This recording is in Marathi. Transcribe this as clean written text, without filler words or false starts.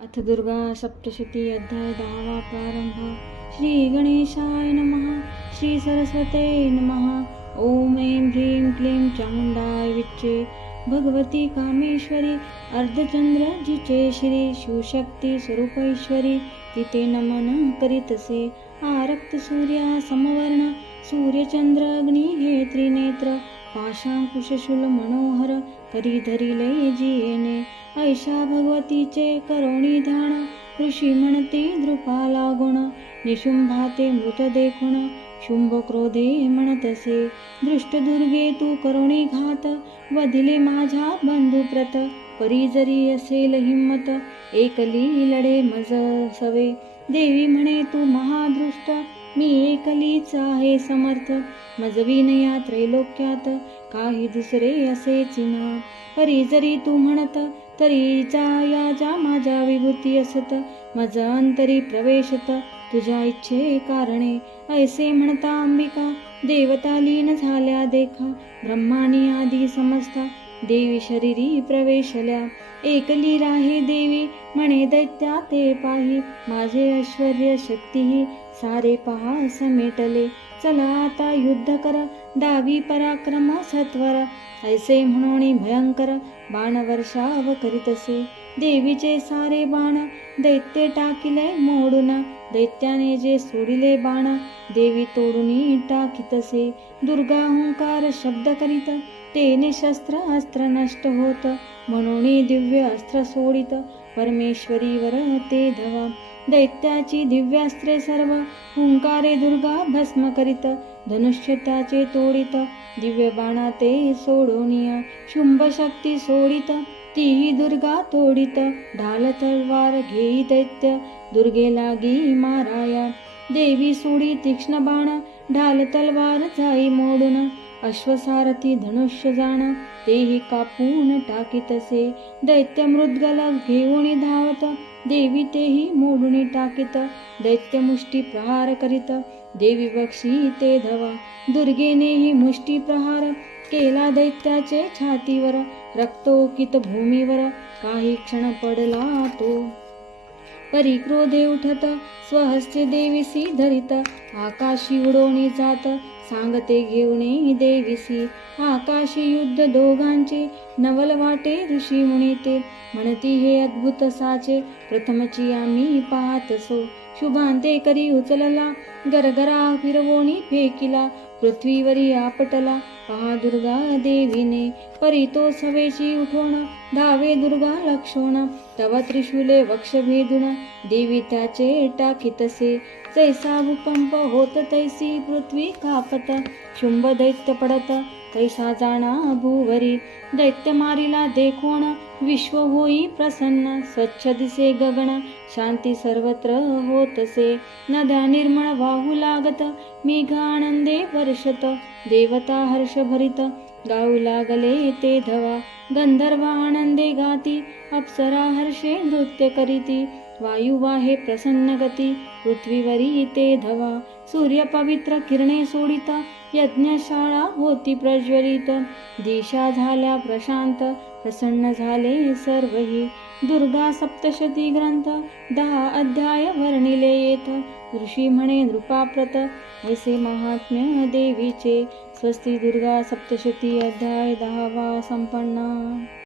अथ दुर्गा सप्तशती अध्याय 10वा प्रारंभ. श्री गणेशाय नमः. श्री सरस्वते नमः. ओम ऐं ह्रीं क्लीं चामुंडाय विच्चे भगवती कामेश्वरी अर्धचंद्र जिचे श्री शिवशक्ती स्वरूपेश्वरी तिथे नमन करीतसे. आरक्त सूर्या समवर्ण सूर्यचंद्र अग्नी हे त्रिनेत्र पाशांकुशशूल मनोहर करी धरिले जियेने. ऐशा भगवतीचे करोणी ध्यान ऋषी म्हणते दृपाला गुण. निशुंभाते मृत देखुण शुंभ क्रोधे म्हणतसे. दृष्ट दुर्गे तू करोणी घात वधिले माझ्या बंधुप्रत. परी जरी असेल हिम्मत एकली लढे मज सवे. देवी म्हणे तू महादृष्ट मी एकलीच आहे समर्थ. मजवीन या त्रैलोक्यात काही दुसरे असे चिन्ह. परी जरी तू म्हणत तरी या माझ्या विभूती असत. मज अंतरी प्रवेशत तुझ्या इच्छे कारणे. ऐसे म्हणता अंबिका देवता लीन झाल्या देखा. ब्रह्मानी आदी समजता देवी शरीरी प्रवेशल्या. एकली राहे देवी म्हणे दैत्या ते पाही. माझे ऐश्वर्य शक्तीही सारे पहा समेटले. चला आता युद्ध कर डावी पराक्रम सत्वर. ऐसे म्हणून भयंकर बाण वर्षाव करीतसे. देवीचे सारे बाण दैत्य टाकिले मोडून. दैत्याने जे सोडिले बाण देवी तोडून टाकीतसे. दुर्गा हुंकार शब्द करीत तेने शस्त्र अस्त्र नष्ट होत. म्हणून दिव्य अस्त्र सोडित परमेश्वरीवर ते धवा. दैत्याची दिव्यास्त्रे सर्व हुंकारे दुर्गा भस्म करीत. धनुष्य त्याचे तोडित दिव्य बाणा ते सोडोनिया. शुंभ शक्ती सोडित तीही दुर्गा तोडित. ढाल तलवार घेई दैत्य दुर्गे लागी माराया. देवी सोडी तीक्ष्ण बाण ढाल तलवार जाई मोडून. अश्वसारथी धनुष्य जाण तेही कापून टाकीतसे. दैत्य मृद्गल घेऊन धावत देवी तेही मोडून टाकीत. दैत्य मुष्टी प्रहार करीत देवी बक्षी ते धवा. दुर्गेनेही मुष्टी प्रहार केला दैत्याचे छातीवर. रक्तोकित भूमीवर काही क्षण पडला तो. परी क्रोधे उठत स्वहस्ते देवीसी धरित. आकाशी उडवणी जात सांगते घेऊन देवीसी. आकाशी युद्ध दोघांचे नवल वाटे ऋषी मुनी ते. म्हणती हे अद्भुत साचे प्रथमची आम्ही पाहतसो. शुभांते करी उचलला गरगरा फिरवोनी फेकिला. पृथ्वीवरी आपटला पहा दुर्गा देवीने. परी तो सवेशी उठवण धावे दुर्गा लक्षोण. तव त्रिशूले वक्ष भेदून देवी त्याचे टाकीतसे. जैसा भूकंप होत तैसी पृथ्वी कापत. शुंभ दैत्य पडत तैसा जाणा भूवरी. दैत्य मारिला देखोण विश्व होई प्रसन्न. स्वच्छ दिसे गगन शांती सर्वत्र होतसे. नद्या निर्मळ वाहू लागत मेघ आनंदे वर्षत. देवता हर्ष भरित गाऊ लागले ते धवा. गंधर्व आनंदे गाती अप्सरा हर्षे नृत्य करीती. वायू वाहे प्रसन्न गती पृथ्वीवरी ते धवा. सूर्य पवित्र किरणे सोडित यज्ञशाळा होती प्रज्वलित. दिशा झाल्या प्रशांत प्रसन्न झाले सर्वही. दुर्गा सप्तशती ग्रंथ 10 अध्याय वर्णिले येत. ऋषी म्हणे नृपाप्रत ऐसे महात्म्य देवीचे. स्वस्ती. दुर्गा सप्तशती अध्याय 10वा संपन्न.